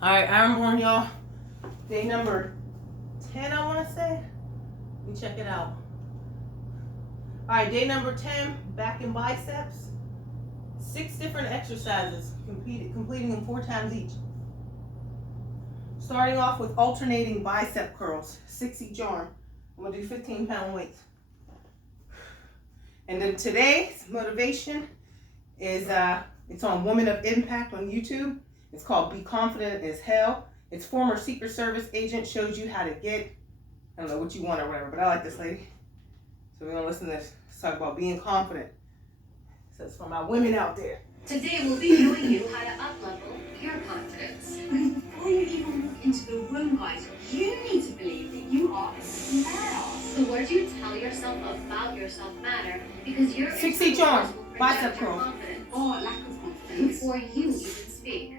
All right, Iron Born, y'all. Day number 10, I want to say. Let me check it out. All right, day number 10, back and biceps. 6 different exercises, completing them 4 times each. Starting off with alternating bicep curls, 6 each arm. I'm going to do 15-pound weights. And then today's motivation is, it's on Woman of Impact on YouTube. It's called Be Confident as Hell. Its former Secret Service agent shows you how to get, I don't know what you want or whatever, but I like this lady. So we're going to listen to this. Let's talk about being confident. So it's for my women out there. Today we'll be showing you how to up-level your confidence. Before you even walk into the room, guys, you need to believe that you are a badass. The words you tell yourself about yourself matter because your 6 each arm, will project bicep your curl. confidence Or lack of confidence. before you even speak.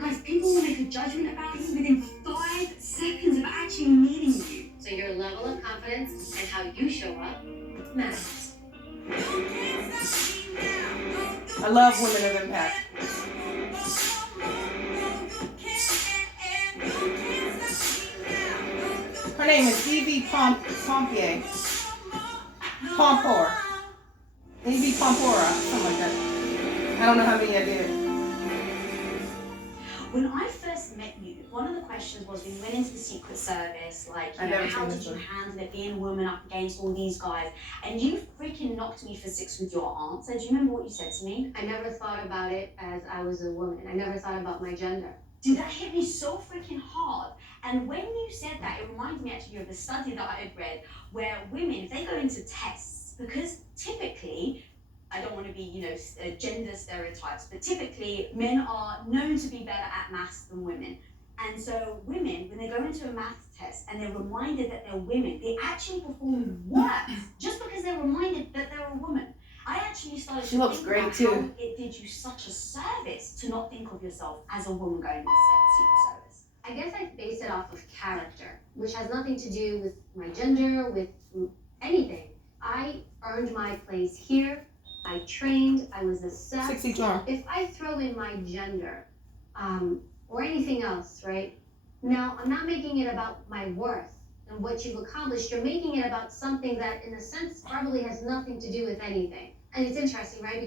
Guys, people will make a judgment about you within 5 seconds of actually meeting you. So your level of confidence and how you show up matters. I love Women of Impact. Her name is Evie Pompier. Pompor. Evie Pompora, something like that. I don't know how many I did. When I first met you, one of the questions was when you went into the Secret Service, like, I you know, never how seen did this you one. handle it being a woman up against all these guys? And you freaking knocked me for 6 with your answer. Do you remember what you said to me? I never thought about it as I was a woman. I never thought about my gender. Dude, that hit me so freaking hard. And when you said that, it reminded me actually of the study that I had read where women, if they go into tests, because typically, I don't want to be, gender stereotypes, but typically men are known to be better at maths than women. And so women, when they go into a maths test and they're reminded that they're women, they actually perform worse just because they're reminded that they're a woman. I actually started She to looks think great, about too. how it did you such a service to not think of yourself as a woman going into Secret Service. I guess I base it off of character, which has nothing to do with my gender, with anything. I earned my place here. I trained. I was assessed. 6 each arm. If I throw in my gender, or anything else, right? Now, I'm not making it about my worth and what you've accomplished. You're making it about something that, in a sense, probably has nothing to do with anything. And it's interesting, right?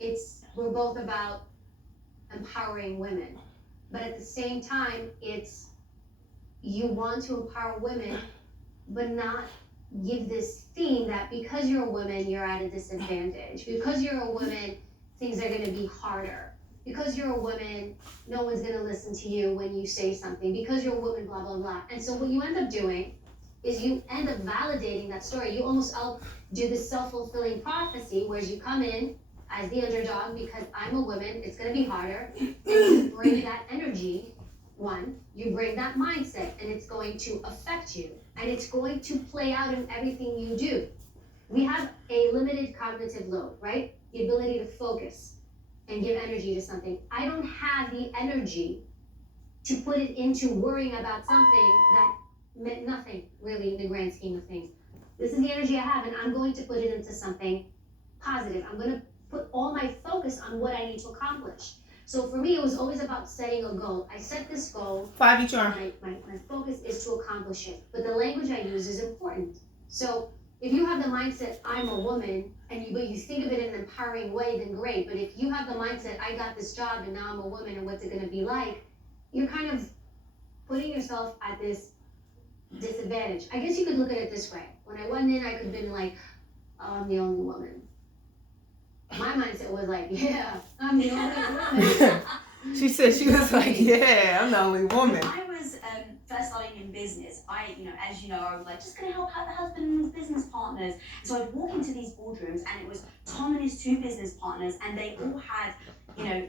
Because we're both about empowering women. But at the same time, you want to empower women, but not give this theme that because you're a woman, you're at a disadvantage. Because you're a woman, things are going to be harder. Because you're a woman, no one's going to listen to you when you say something. Because you're a woman, blah, blah, blah. And so what you end up doing is you end up validating that story. You almost do this self-fulfilling prophecy, where you come in as the underdog because I'm a woman, it's going to be harder. And you bring that energy, you bring that mindset, and it's going to affect you. And it's going to play out in everything you do. We have a limited cognitive load, right? The ability to focus and give energy to something. I don't have the energy to put it into worrying about something that meant nothing, really, in the grand scheme of things. This is the energy I have, and I'm going to put it into something positive. I'm going to put all my focus on what I need to accomplish. So for me, it was always about setting a goal. I set this goal. 5 each arm. My focus is to accomplish it. But the language I use is important. So if you have the mindset, I'm a woman, but you think of it in an empowering way, then great. But if you have the mindset, I got this job and now I'm a woman and what's it going to be like, you're kind of putting yourself at this disadvantage. I guess you could look at it this way. When I went in, I could have been like, oh, I'm the only woman. My mindset was like, yeah, I'm the only woman. She said she was like, yeah, I'm the only woman. When I was first starting in business, as you know, I was like, just gonna help out the husband and his business partners. So I'd walk into these boardrooms and it was Tom and his 2 business partners, and they all had,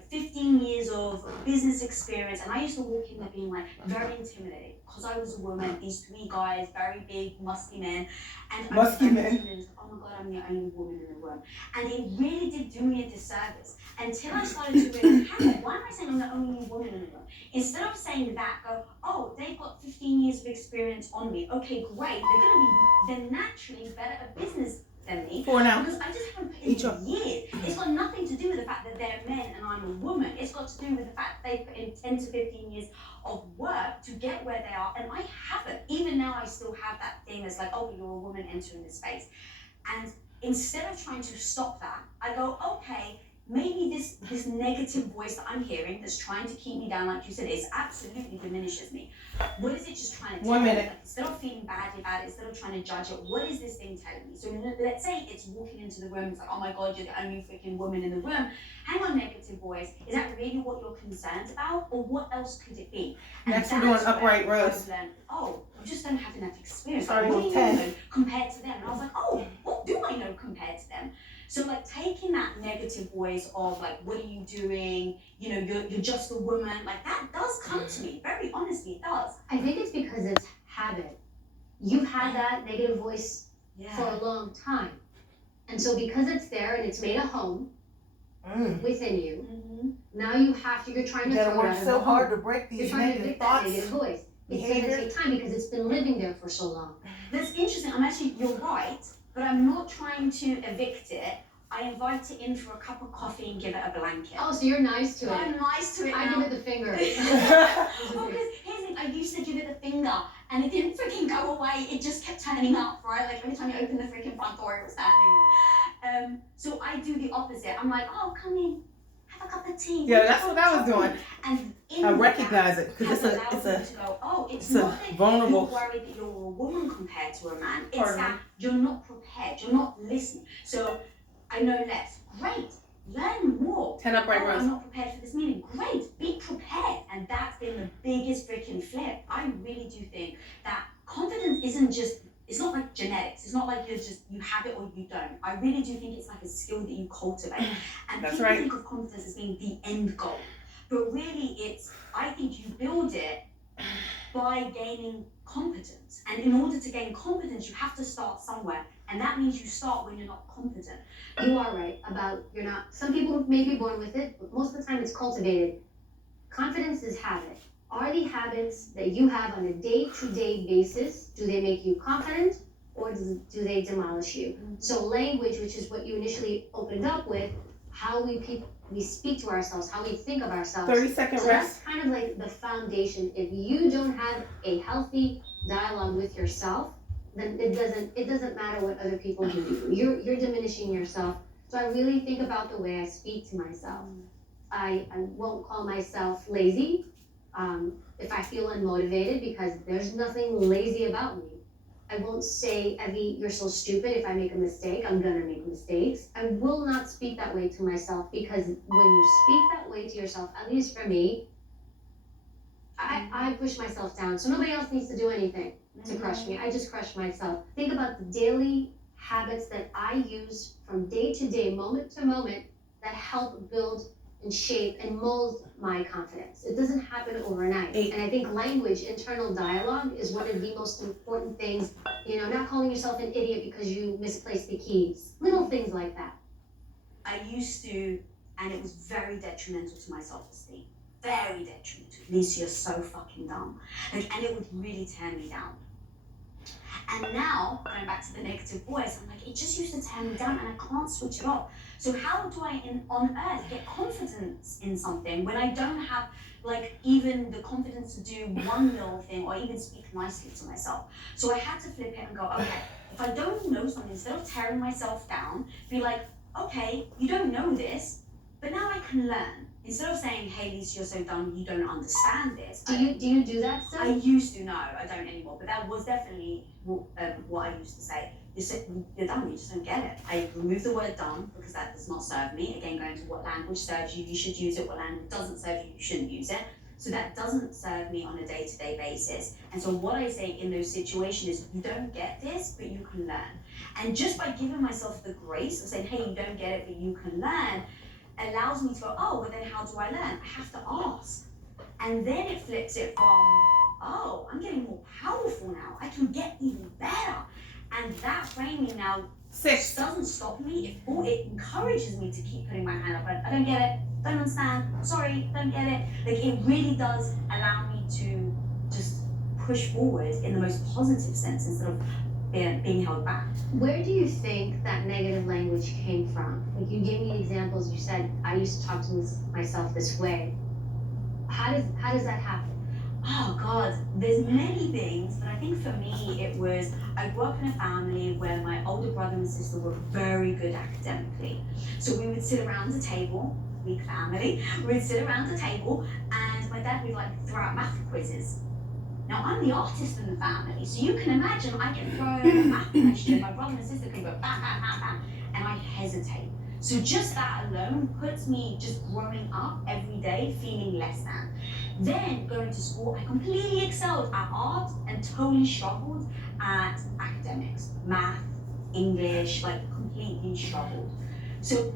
15 years of business experience. And I used to walk in there being like very intimidated because I was a woman, these 3 guys, very big, musky men. And I was Musky very men. intimidated. Oh my God, I'm the only woman in the room. And it really did do me a disservice until I started to realize, hang on, why am I saying I'm the only woman in the room? Instead of saying that, go, oh, they've got 15 years of experience on me. Okay, great. They're naturally better at business than me. For now. Because I just haven't put Each in other. years. It's got nothing to do with the fact that they're men and I'm a woman. It's got to do with the fact that they put in 10 to 15 years of work to get where they are, and I haven't. Even now, I still have that thing that's like, oh, you're a woman entering this space. And instead of trying to stop that, I go, okay, maybe this negative voice that I'm hearing that's trying to keep me down, like you said, is absolutely diminishes me. What is it just trying to tell 1 me? minute. Like, instead of feeling badly about it, instead of trying to judge it, what is this thing telling me? So let's say it's walking into the room, it's like, oh my God, you're the only freaking woman in the room. Hang on, negative voice. Is that really what you're concerned about? Or what else could it be? And Next we're doing that's where upright I've rows. learned, oh, I just don't have enough experience. Starting Like, what with do you 10. know compared to them? And I was like, oh, what do I know compared to them? So like taking that negative voice of like, what are you doing? You know, you're just a woman. Like that does come to me. Very honestly, it does. I think it's because it's habit. You've had that negative voice for a long time. And so because it's there and it's made a home within you, now you're trying to You gotta throw it work out of so the hard home. to break You're these trying to negative evict that thoughts. negative voice. It's going to behavior. take time because it's been living there for so long. That's interesting. You're right, but I'm not trying to evict it. I invite it in for a cup of coffee and give it a blanket. Oh, so you're nice to I'm it. nice to it I now. give it the finger. Well, because here's the thing, I used to give it the finger and it didn't freaking go away. It just kept turning up, right? Like every time you open the freaking front door, it was standing there. So I do the opposite. I'm like, oh, come in, have a cup of tea. Yeah, that's what I was doing. And in I recognize it because has it's allowed a me to go, oh, it's it's a not that vulnerable you're worried that you're a woman compared to a man. It's Pardon that me. you're not prepared. You're not listening. So I know less. Great. Learn more. 10 upright Oh, rows. I'm not prepared for this meeting. Great, be prepared. And that's been the biggest freaking flip. I really do think that confidence isn't just, it's not like genetics. It's not like you have it or you don't. I really do think it's like a skill that you cultivate. And That's people right. think of confidence as being the end goal. But really I think you build it by gaining competence. And in order to gain competence, you have to start somewhere. And that means you start when you're not competent. You are right about some people may be born with it, but most of the time it's cultivated. Confidence is habit. Are the habits that you have on a day-to-day basis, do they make you confident or do they demolish you? So language, which is what you initially opened up with, how we speak to ourselves, how we think of ourselves. 30-second So rest. that's kind of like the foundation. If you don't have a healthy dialogue with yourself, then it doesn't matter what other people do to you. You're diminishing yourself. So I really think about the way I speak to myself. I won't call myself lazy if I feel unmotivated, because there's nothing lazy about me. I won't say, Evie, you're so stupid. If I make a mistake, I'm gonna make mistakes. I will not speak that way to myself, because when you speak that way to yourself, at least for me, I push myself down. So nobody else needs to do anything to crush me. I just crush myself. Think about the daily habits that I use from day to day, moment to moment, that help build and shape and mold my confidence. It doesn't happen overnight. 8. And I think language, internal dialogue, is one of the most important things. Not calling yourself an idiot because you misplaced the keys. Little things like that. I used to, and it was very detrimental to my self-esteem. Very detrimental. Lisa, you're so fucking dumb. And it would really tear me down. And now, going back to the negative voice, I'm like, it just used to tear me down and I can't switch it off. So how do I on earth get confidence in something when I don't have even the confidence to do one little thing or even speak nicely to myself? So I had to flip it and go, okay, if I don't know something, instead of tearing myself down, be like, okay, you don't know this, but now I can learn. Instead of saying, hey, Lisa, you're so dumb, you don't understand this. Do you do that still? I used to, no, I don't anymore, but that was definitely what I used to say. You're dumb, you just don't get it. I removed the word dumb because that does not serve me. Again, going to what language serves you, you should use it. What language doesn't serve you, you shouldn't use it. So that doesn't serve me on a day-to-day basis. And so what I say in those situations is, you don't get this, but you can learn. And just by giving myself the grace of saying, hey, you don't get it, but you can learn, allows me to go, oh, well then how do I learn? I have to ask. And then it flips it from, oh, I'm getting more powerful now. I can get even better. And that framing now 6. doesn't stop me. It encourages me to keep putting my hand up. I don't get it, don't understand, sorry, don't get it. It really does allow me to just push forward in the most positive sense instead of being held back. Where do you think that negative language came from? Like you gave me examples. You said I used to talk to myself this way. How does that happen? Oh God, there's many things, but I think for me it was I grew up in a family where my older brother and sister were very good academically. So we would sit around the table, big family, we'd sit around the table and my dad would like throw out math quizzes. Now I'm the artist in the family, so you can imagine I get thrown a math question, my brother and sister can go bam, bam, bam, bam, and I hesitate. So just that alone puts me just growing up every day feeling less than. Then going to school, I completely excelled at art and totally struggled at academics, math, English, like completely struggled. So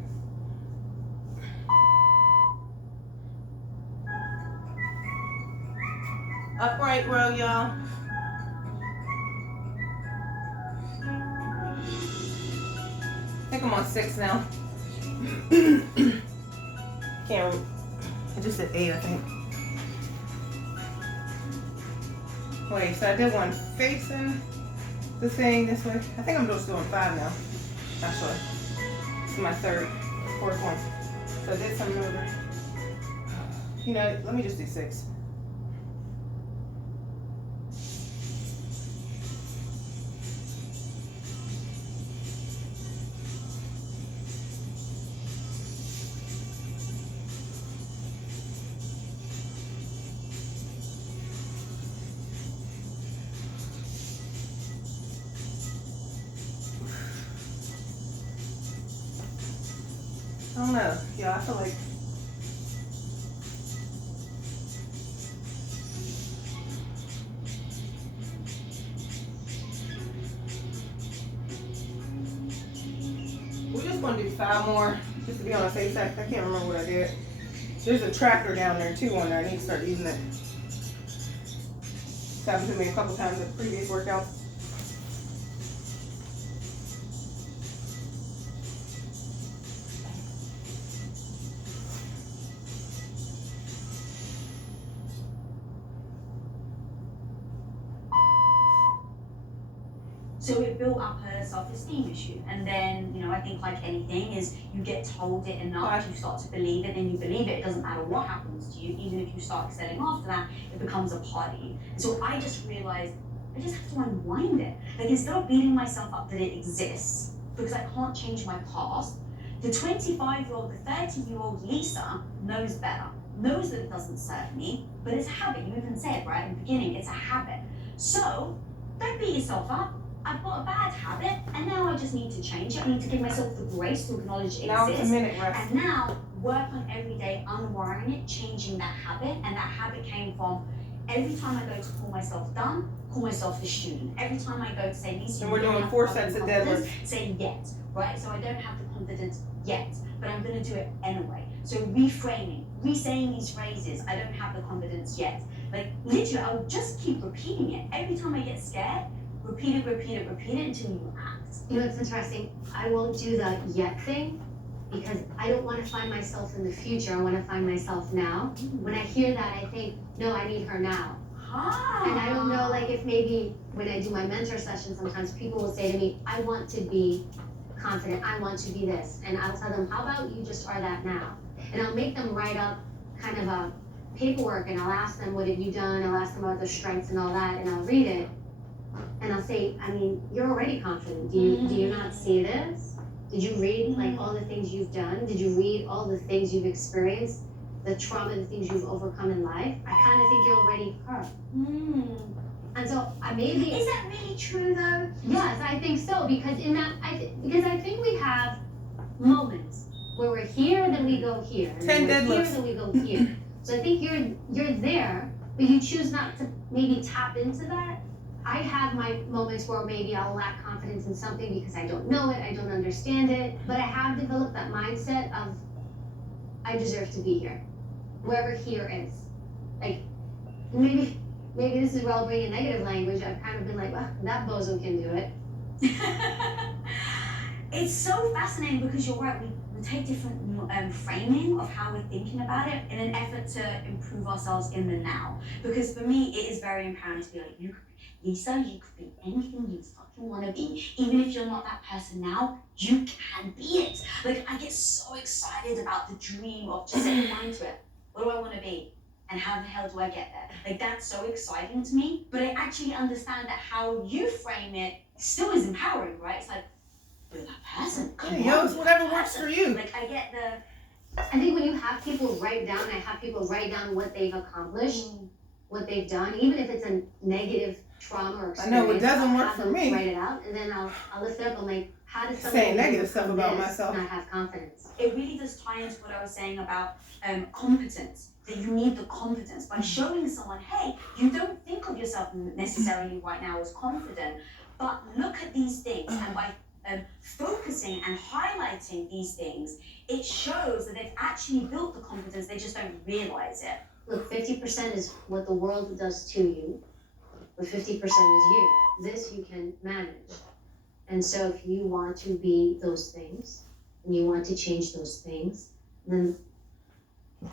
Upright row, y'all. I think I'm on 6 now. Can't remember. I just did 8, I think. Wait, so I did one facing the thing this way. I think I'm just doing 5 now, actually. This is my 4th one. So I did something over. You know, let me just do 6. I don't know. Yeah, I feel like we're just gonna do 5 more, just to be on the safe side. I can't remember what I did. There's a tracker down there too on there. I need to start using it. It's happened to me a couple times at previous workouts. So it built up a self-esteem issue. And then, I think like anything is you get told it enough, you start to believe it, then you believe it. It doesn't matter what happens to you. Even if you start excelling after that, it becomes a part of you. And so I just realized I just have to unwind it. Like instead of beating myself up that it exists, because I can't change my past, the 25-year-old, the 30-year-old Lisa knows better, knows that it doesn't serve me, but it's a habit. You even said, right, in the beginning, it's a habit. So don't beat yourself up. I've got a bad habit, and now I just need to change it. I need to give myself the grace to acknowledge it Now it's a exists. minute rest. And now work on every day unwiring it, changing that habit. And that habit came from every time I go to call myself done, call myself the student. Every time I go to say, Lisa, And we're doing 4 sets of deadlifts. Say yet, right? So I don't have the confidence yet, but I'm going to do it anyway. So reframing, re-saying these phrases, I don't have the confidence yet. Like literally, I'll just keep repeating it. Every time I get scared, repeat it until you act. You know, it's interesting. I won't do the yet thing because I don't want to find myself in the future. I want to find myself now. When I hear that, I think, no, I need her now. And I don't know, like if maybe when I do my mentor session, sometimes people will say to me, I want to be confident. I want to be this. And I'll tell them, how about you just are that now? And I'll make them write up kind of a paperwork and I'll ask them, what have you done? I'll ask them about their strengths and all that, and I'll read it. And I'll say, I mean, you're already confident. Do you not see this? Did you read like all the things you've done? Did you read all the things you've experienced? The trauma, the things you've overcome in life? I kind of think you're already her. And so maybe is that really true though? Yes, I think so. Because because I think we have moments where we're here, then we go here, and 10 then we're here, deadlifts. then we go here. So I think you're there, but you choose not to maybe tap into that. I have my moments where maybe I'll lack confidence in something because I don't know it, I don't understand it, but I have developed that mindset of I deserve to be here, wherever here is. Like maybe this is where I'll bring in negative language. I've kind of been like, well, that bozo can do it. It's so fascinating because you're right. We take different framing of how we're thinking about it in an effort to improve ourselves in the now. Because for me, it is very empowering to be like, Lisa, you could be anything you fucking want to be. Even if you're not that person now, you can be it. Like, I get so excited about the dream of just setting mind to it. What do I want to be? And how the hell do I get there? Like, that's so exciting to me. But I actually understand that how you frame it still is empowering, right? It's like, be that person. Come on, Yo, it's be whatever that works person. for you. Like, I get the. I think when you have people write down what they've accomplished, what they've done, even if it's a negative trauma or experience. I know, it doesn't I'll work have for them me. Write it out, and then I'll lift it up. I'm like, how does someone Saying negative overcome stuff about this myself. Not have confidence? It really does tie into what I was saying about competence. That you need the competence by showing someone, hey, you don't think of yourself necessarily right now as confident, but look at these things, and by focusing and highlighting these things, it shows that they've actually built the confidence. They just don't realize it. Look, 50% is what the world does to you, but 50% is you. This you can manage. And so if you want to be those things, and you want to change those things, then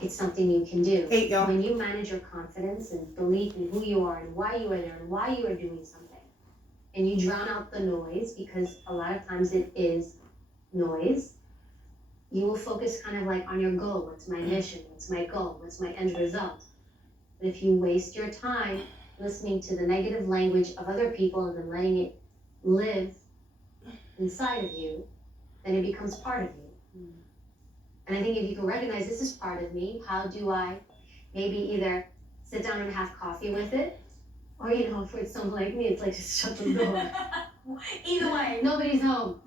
it's something you can do. 8, y'all. When you manage your confidence and belief in who you are and why you are there and why you are doing something, and you drown out the noise, because a lot of times it is noise, you will focus kind of like on your goal. What's my mission? What's my goal? What's my end result? But if you waste your time listening to the negative language of other people and then letting it live inside of you, then it becomes part of you. And I think if you can recognize this is part of me, how do I maybe either sit down and have coffee with it, or, you know, for someone like me, it's like just shut the door. Either way. Nobody's home.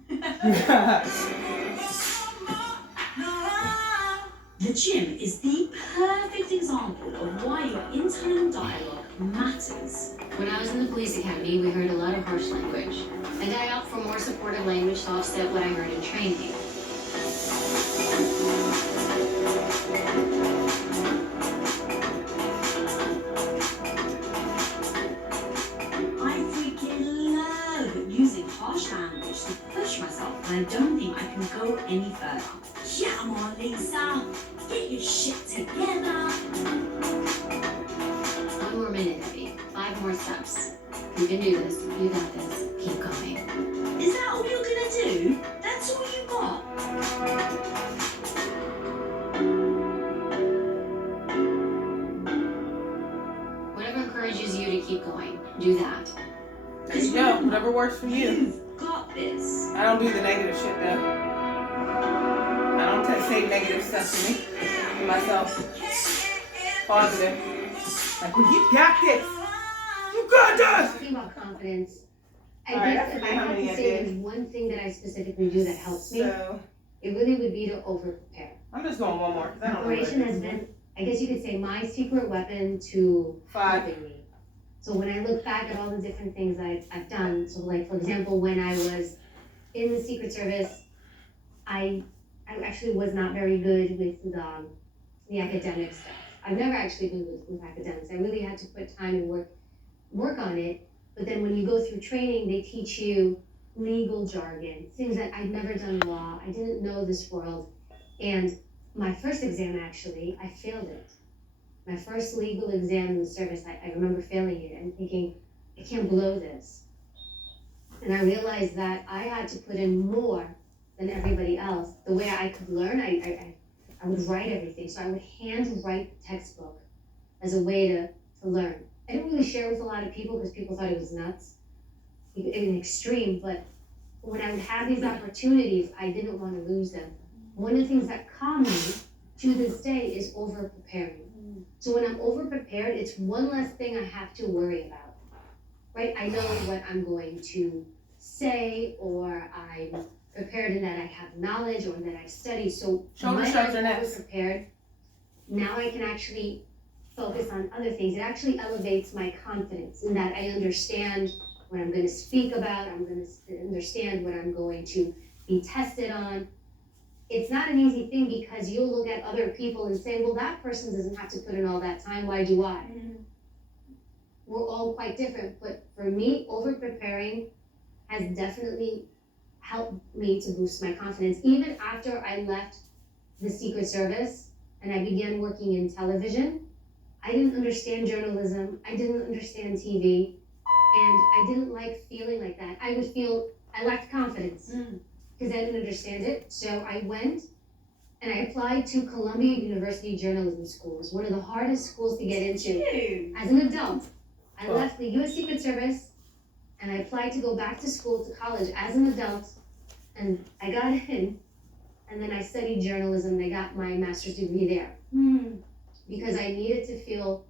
The gym is the perfect example of why your internal dialogue matters. When I was in the police academy, we heard a lot of harsh language, and I opt for more supportive language to offset what I heard in training. I freaking love using harsh language to push myself, and I don't think I can go any further. Yeah, I'm on, Lisa. Get your shit together. One more minute, Abby. 5 more steps. You can do this. You got this. Keep going. Is that all you're gonna do? That's all you got? Whatever encourages you to keep going, do that. There you go. Whatever works for you. You've got this. I don't do the negative shit though. I don't say negative stuff to me, to myself. Positive. Like, well, you got this. You got this. Talking about confidence, I Alright, guess I if I forget how had many to I say did. there's one thing that I specifically do that helps me, So it really would be to over-prepare. I'm just going one more because I don't know. Preparation what it has is. been, I guess you could say, my secret weapon to 5. helping me. So when I look back at all the different things I've done, so like, for example, when I was in the Secret Service, I actually was not very good with the academic stuff. I've never actually been good with academics. I really had to put time and work on it. But then when you go through training, they teach you legal jargon, things that I'd never done law. I didn't know this world. And my first exam, actually, I failed it. My first legal exam in the service, I remember failing it and thinking, I can't blow this. And I realized that I had to put in more than everybody else. The way I could learn, I would write everything. So I would hand write the textbook as a way to learn. I didn't really share with a lot of people because people thought it was nuts, in an extreme, but when I would have these opportunities, I didn't want to lose them. One of the things that calmed me to this day is over-preparing. So when I'm over-prepared, it's one less thing I have to worry about, right? I know what I'm going to say, or I'm prepared in that I have knowledge, or that I've studied. So Shoulder when shrugs are I'm next. over-prepared, now I can actually focus on other things. It actually elevates my confidence in that I understand what I'm going to speak about. I'm going to understand what I'm going to be tested on. It's not an easy thing because you'll look at other people and say, well, that person doesn't have to put in all that time. Why do I? We're all quite different. But for me, over-preparing has definitely helped me to boost my confidence. Even after I left the Secret Service and I began working in television, I didn't understand journalism, I didn't understand TV, and I didn't like feeling like that. I lacked confidence because I didn't understand it. So I went and I applied to Columbia University Journalism School. It was one of the hardest schools to get into. As an adult, I left the U.S. Secret Service and I applied to go back to school, to college as an adult, and I got in, and then I studied journalism and I got my master's degree there. Because I needed to feel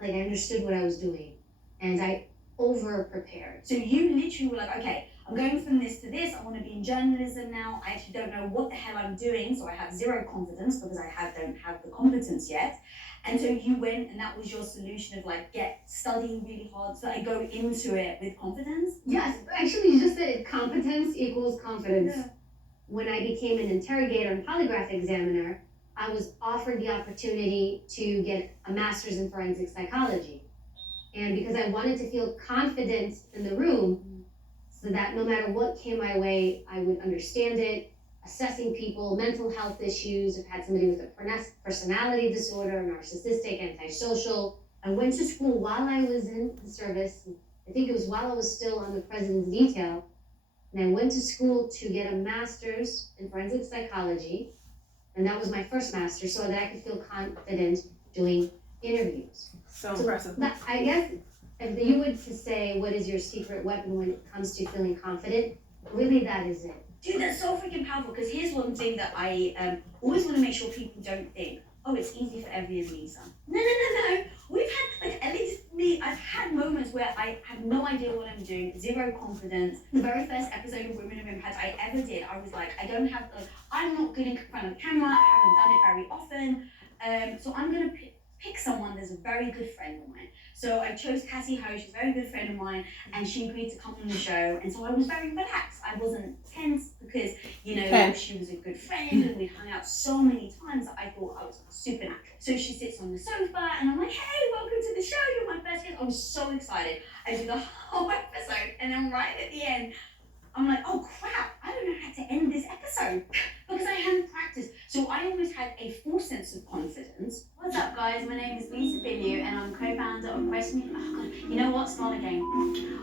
like I understood what I was doing, and I over-prepared. So you literally were like, okay, I'm going from this to this, I want to be in journalism now, I actually don't know what the hell I'm doing, so I have zero confidence because I don't have the competence yet. And so you went, and that was your solution of like, studying really hard so that I go into it with confidence? Yes, actually you just said competence equals confidence. Yeah. When I became an interrogator and polygraph examiner, I was offered the opportunity to get a master's in forensic psychology. And because I wanted to feel confident in the room, so that no matter what came my way, I would understand it, assessing people, mental health issues. I've had somebody with a personality disorder, narcissistic, antisocial. I went to school while I was in the service. I think it was while I was still on the president's detail. And I went to school to get a master's in forensic psychology. And that was my first master's, so that I could feel confident doing interviews. So impressive. I guess if you would to say what is your secret weapon when it comes to feeling confident, really that is it. Dude, that's so freaking powerful, because here's one thing that I always want to make sure people don't think, oh, it's easy for every Elisa. No. We've had, like, at least me, I've had moments where I have no idea what I'm doing, zero confidence. The very first episode of Women of Impact I ever did, I was like, I'm not good in front of the camera, I haven't done it very often, so I'm going to pick someone that's a very good friend of mine. So I chose Cassie Ho, she's a very good friend of mine, and she agreed to come on the show, and so I was very relaxed. I wasn't tense because, she was a good friend, and we hung out so many times that I thought I was super natural. So she sits on the sofa, and I'm like, hey, welcome to the show, you're my first guest. I was so excited. I do the whole episode, and then right at the end, I'm like, oh crap, I don't know how to end this episode because I hadn't practiced. So I always had a full sense of confidence. What's up, guys? My name is Lisa Billiou, and I'm co-founder of Breast Media. Oh god, you know what? Start again.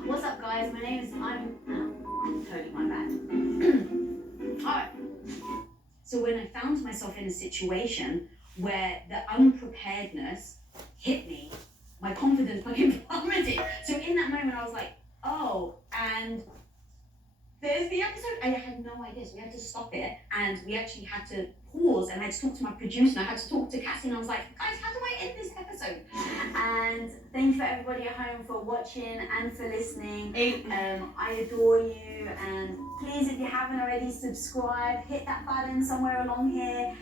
What's up, guys? My name is totally my bad. Alright. So when I found myself in a situation where the unpreparedness hit me, my confidence fucking plummeted. So in that moment, I was like, oh, and there's the episode. I had no idea, so we had to stop it, and we actually had to pause, and I had to talk to my producer, and I had to talk to Cassie, and I was like, guys, how do I end this episode? And thank you for everybody at home for watching and for listening. I adore you, and please, if you haven't already, subscribe, hit that button somewhere along here.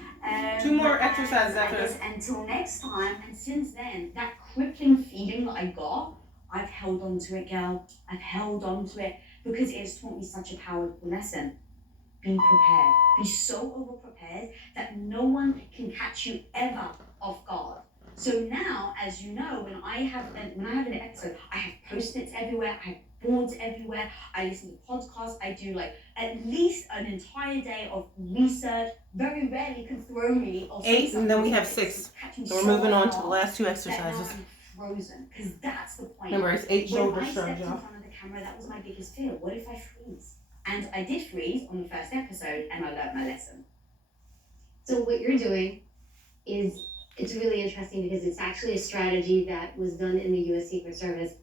2 more exercises after this. Until next time, and since then, that crippling feeling that I got, I've held on to it, girl. I've held on to it. Because it has taught me such a powerful lesson. Be prepared. Be so over-prepared that no one can catch you ever off guard. So now, as you know, when I have an episode, I have post-its everywhere, I have boards everywhere, I listen to podcasts, I do like at least an entire day of research. Very rarely can throw me or 8, and then we have 6. So we're moving on to the last 2 exercises. Frozen, because that's the point. Remember, it's 8 shoulder when I stepped shrugs, in y'all. front of the camera, that was my biggest fear. What if I freeze? And I did freeze on the first episode, and I learned my lesson. So what you're doing is, it's really interesting because it's actually a strategy that was done in the U.S. Secret Service.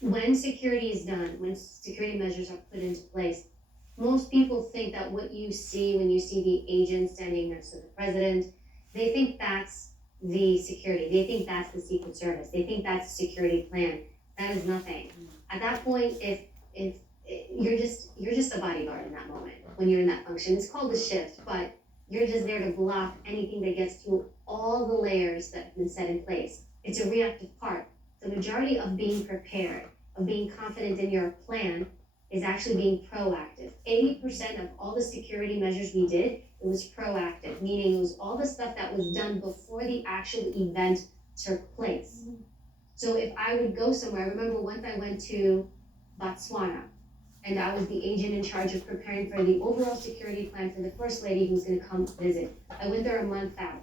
When security is done, when security measures are put into place, most people think that what you see when you see the agent standing next to the president, they think that's the security. They think that's the Secret Service. They think that's a security plan. That is nothing. At that point, if you're just a bodyguard in that moment when you're in that function. It's called a shift, but you're just there to block anything that gets through all the layers that have been set in place. It's a reactive part. The majority of being prepared, of being confident in your plan, is actually being proactive. 80% of all the security measures we did, it was proactive, meaning it was all the stuff that was done before the actual event took place. So if I would go somewhere, I remember once I went to Botswana, and I was the agent in charge of preparing for the overall security plan for the First Lady who's gonna come visit. I went there a month out.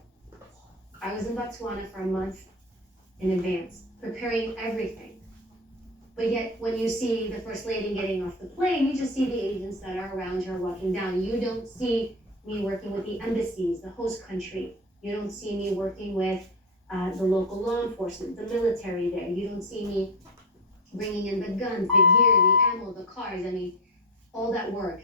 I was in Botswana for a month in advance, preparing everything. But yet, when you see the First Lady getting off the plane, you just see the agents that are around her walking down. You don't see me working with the embassies, the host country. You don't see me working with the local law enforcement, the military there. You don't see me bringing in the guns, the gear, the ammo, the cars. I mean, all that work.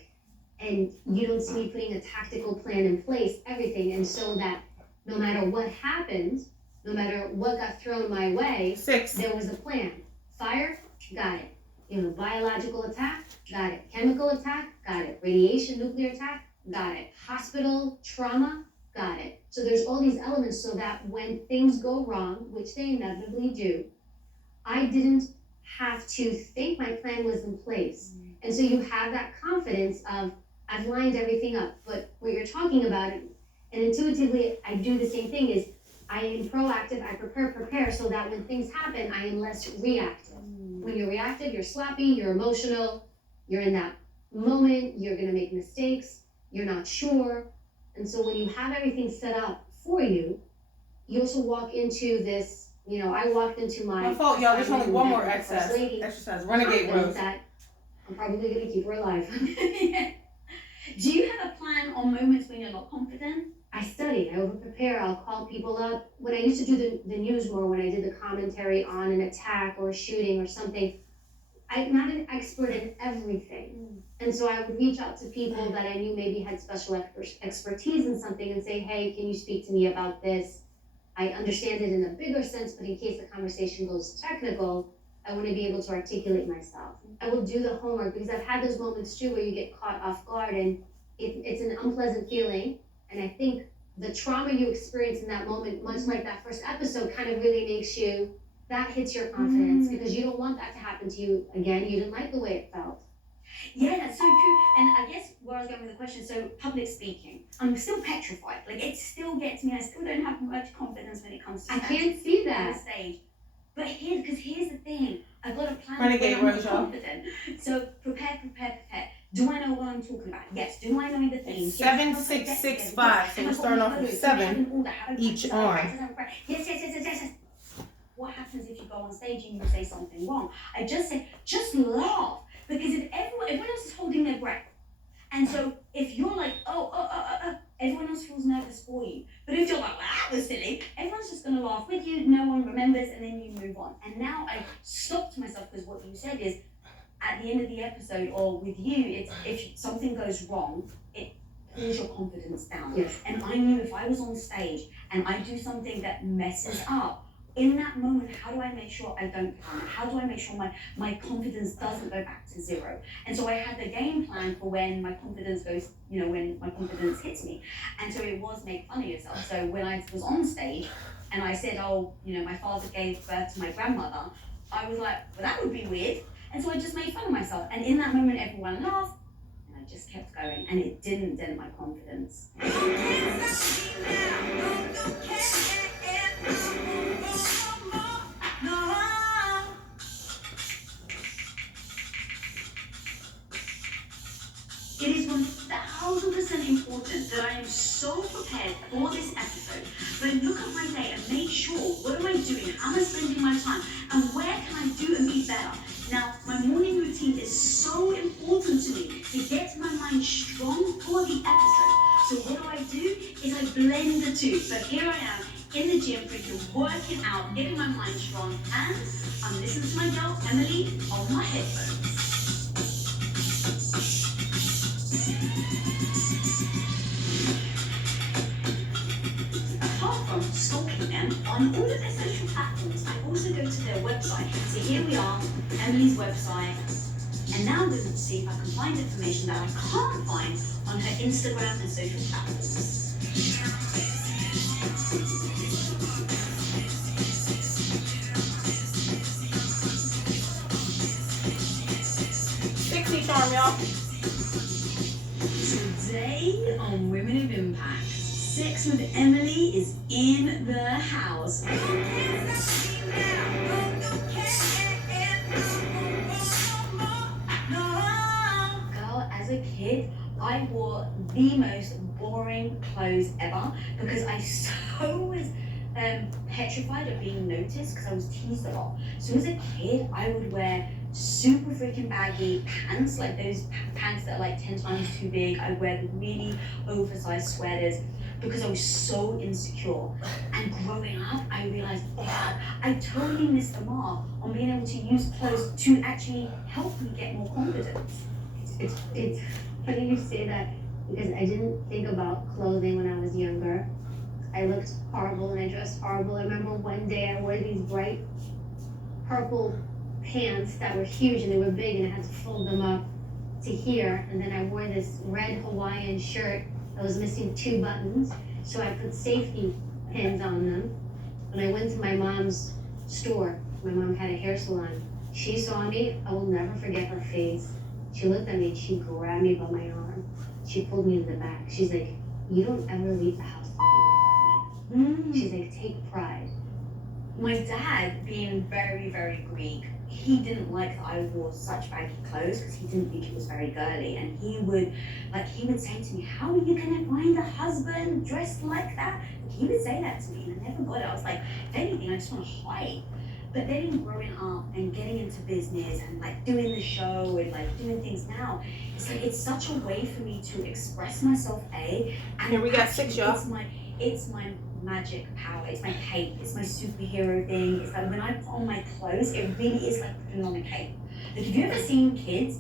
And you don't see me putting a tactical plan in place, everything. And so that no matter what happened, no matter what got thrown my way, 6. there was a plan. Fire, got it. Biological attack, got it. Chemical attack, got it. Radiation, nuclear attack, got it. Hospital, trauma, got it. So there's all these elements so that when things go wrong, which they inevitably do, I didn't have to think my plan was in place. And so you have that confidence of, I've lined everything up. But what you're talking about, and intuitively I do the same thing, is I am proactive, I prepare so that when things happen, I am less reactive. When you're reactive, you're sloppy, you're emotional, you're in that moment, you're gonna make mistakes, you're not sure. And so when you have everything set up for you, you also walk into this, I walked into My fault, y'all. There's only one more exercise. Renegade Rose. That I'm probably gonna keep her alive. Do you have a plan on moments when you're not confident? I study, I over-prepare, I'll call people up. When I used to do the news more, when I did the commentary on an attack or a shooting or something, I'm not an expert in everything. And so I would reach out to people that I knew maybe had special expertise in something and say, hey, can you speak to me about this? I understand it in a bigger sense, but in case the conversation goes technical, I want to be able to articulate myself. I will do the homework because I've had those moments too where you get caught off guard and it's an unpleasant feeling. And I think the trauma you experience in that moment, much like that first episode, kind of really makes you, that hits your confidence because you don't want that to happen to you again. You didn't like the way it felt. Yeah, that's so true. And I guess where I was going with the question, so public speaking, I'm still petrified. Like, it still gets me. I still don't have much confidence when it comes to I can't see on that. the stage. But here's the thing. I've got a plan Renegade when I'm Rose, confident. So prepare. Do I know what I'm talking about? Yes. Do I know the themes? 7, 6, 6, 5. So we're starting off with 7 each arm. Yes. What happens if you go on stage and you say something wrong? I just say, just laugh. Because if everyone else is holding their breath, and so if you're like, everyone else feels nervous for you. But if you're like, that was silly, everyone's just gonna laugh with you, no one remembers, and then you move on. And now I stopped myself because what you said is, at the end of the episode, or with you, it's if something goes wrong, it pulls your confidence down. Yes. And I knew if I was on stage and I do something that messes up, in that moment, how do I make sure I don't panic? How do I make sure my confidence doesn't go back to zero? And so I had the game plan for when my confidence goes, when my confidence hits me. And so it was make fun of yourself. So when I was on stage and I said, my father gave birth to my grandmother, I was like, well, that would be weird. And so I just made fun of myself. And in that moment, everyone laughed and I just kept going. And it didn't dent my confidence. It is 1000% important that I am so prepared for this episode. But look at my day and make sure, what am I doing? How am I spending my time? And where can I do and be better? Now, my morning routine is so important to me to get my mind strong for the episode. So what do is I blend the two. So here I am in the gym, freaking working out, getting my mind strong, and I'm listening to my girl, Emily, on my headphones. Apart from stalking them on all of their social platforms, I also go to their website. So here we are, Emily's website, and now I'm going to see if I can find information that I can't find on her Instagram and social platforms. 60 charm, y'all. Today on Women of Impact, Sex with Emily is in the house. I wore the most boring clothes ever because I so was petrified of being noticed because I was teased a lot. So as a kid, I would wear super freaking baggy pants, like those pants that are like 10 times too big. I wear the really oversized sweaters because I was so insecure. And growing up, I realized, God, I totally missed the mark on being able to use clothes to actually help me get more confidence. It's funny you say that because I didn't think about clothing when I was younger. I looked horrible and I dressed horrible. I remember one day I wore these bright purple pants that were huge and they were big and I had to fold them up to here. And then I wore this red Hawaiian shirt that was missing 2 buttons. So I put safety pins on them. When I went to my mom's store, my mom had a hair salon. She saw me, I will never forget her face. She looked at me and she grabbed me by my arm. She pulled me in the back. She's like, you don't ever leave the house looking like that. She's like, take pride. My dad, being very, very Greek, he didn't like that I wore such baggy clothes because he didn't think it was very girly. And he would say to me, how are you gonna find a husband dressed like that? He would say that to me and I never got it. I was like, if anything, I just want to hide. But then growing up and getting into business and like doing the show and like doing things now, it's like it's such a way for me to express myself, and Here we got 6, y'all. It's my magic power, it's my cape, it's my superhero thing. It's like when I put on my clothes, it really is like putting on a cape. Like, have you ever seen kids?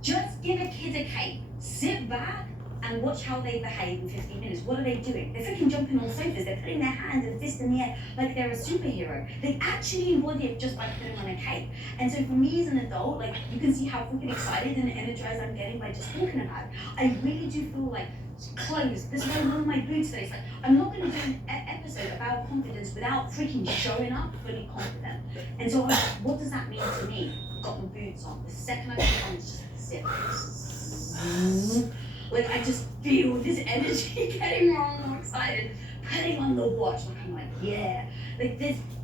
Just give a kid a cape, sit back and watch how they behave in 15 minutes. What are they doing? They're freaking jumping on sofas, they're putting their hands and fist in the air like they're a superhero. They actually embody it just by putting on a cape. And so for me as an adult, like, you can see how freaking excited and energized I'm getting by just talking about it. I really do feel like clothes. This is why one of my boots today. It's like, I'm not going to do an episode about confidence without freaking showing up fully confident. And so what does that mean to me? Got my boots on. The second I put on, it's just sit. Like, I just feel this energy getting more excited. Putting on the watch, like, I'm like, yeah. Like,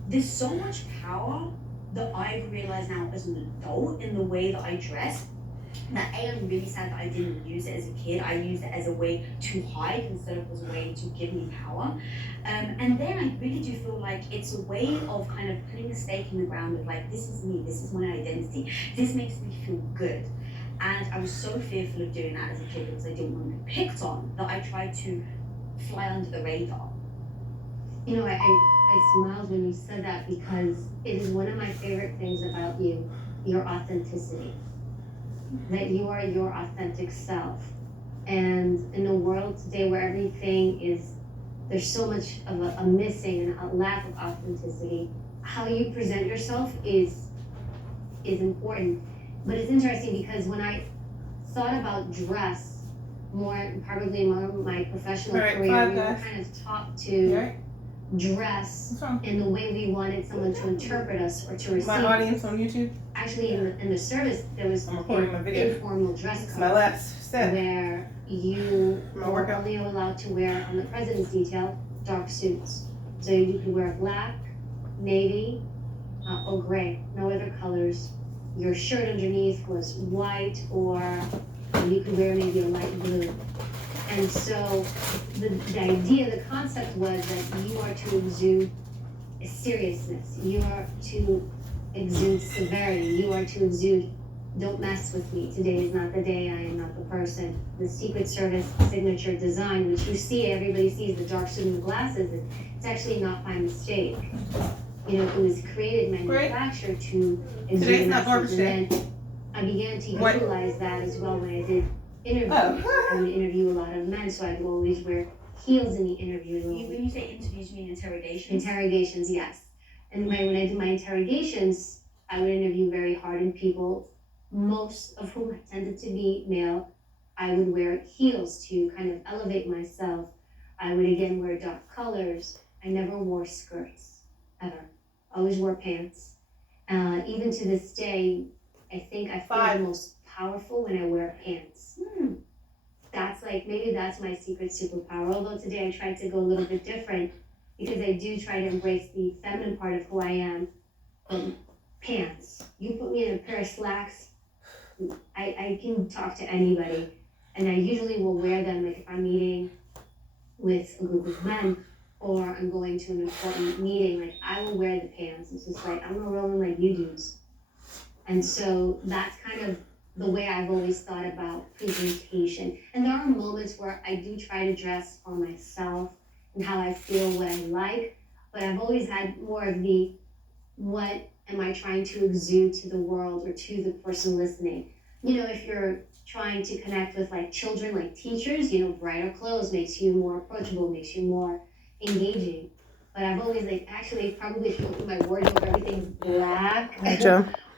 there's so much power that I've realized now as an adult in the way that I dress. That I'm really sad that I didn't use it as a kid. I used it as a way to hide instead of as a way to give me power. And then I really do feel like it's a way of kind of putting a stake in the ground of like, this is me, this is my identity. This makes me feel good. And I was so fearful of doing that as a kid because I didn't want to be picked on that I tried to fly under the radar. You know, I smiled when you said that because it is one of my favorite things about you, your authenticity. That you are your authentic self. And in a world today where everything is, there's so much of a missing and a lack of authenticity, how you present yourself is important. But it's interesting because when I thought about dress more, probably more my professional career, we were kind of taught to dress in the way we wanted someone to interpret us or to receive. My audience on YouTube. Actually, in the service, there was I'm recording my video. informal dress It's code my last step. where you My were workout. only allowed to wear on the president's detail dark suits. So you could wear black, navy, or gray, no other colors. Your shirt underneath was white, or you could wear maybe a light blue. And so the idea, the concept was that you are to exude seriousness. You are to exude severity. You are to exude, don't mess with me. Today is not the day. I am not the person. The Secret Service signature design, which you see, everybody sees the dark suit and the glasses. It's actually not by mistake. You know, it was created, manufactured to exude Today's not message. garbage day. And then I began to utilize that as well when I did interviews. I would interview a lot of men, so I'd always wear heels in the interview. When you say interviews, you mean interrogations? Interrogations, yes. And when I do my interrogations, I would interview very hardened people, most of whom tended to be male. I would wear heels to kind of elevate myself. I would again wear dark colors. I never wore skirts, ever. Always wore pants. Even to this day, I think I feel the most powerful when I wear pants. That's like, maybe that's my secret superpower. Although today I tried to go a little bit different because I do try to embrace the feminine part of who I am. Pants. You put me in a pair of slacks, I can talk to anybody. And I usually will wear them like if I'm meeting with a group of men or I'm going to an important meeting, like I will wear the pants. It's just like, I'm not rolling like you dudes. And so that's kind of the way I've always thought about presentation. And there are moments where I do try to dress for myself and how I feel, what I like, but I've always had more of the, what am I trying to exude to the world or to the person listening? You know, if you're trying to connect with like children, like teachers, you know, brighter clothes makes you more approachable, makes you more engaging. But I've always like, actually, probably if you look at my wardrobe, everything's black,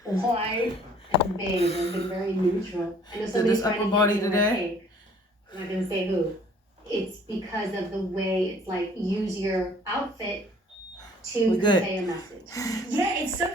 white, and beige. I've been very neutral. I know somebody's this upper trying to body get me today? cake. I'm not gonna say who. It's because of the way it's like, use your outfit to We good. convey a message. Yeah, it's so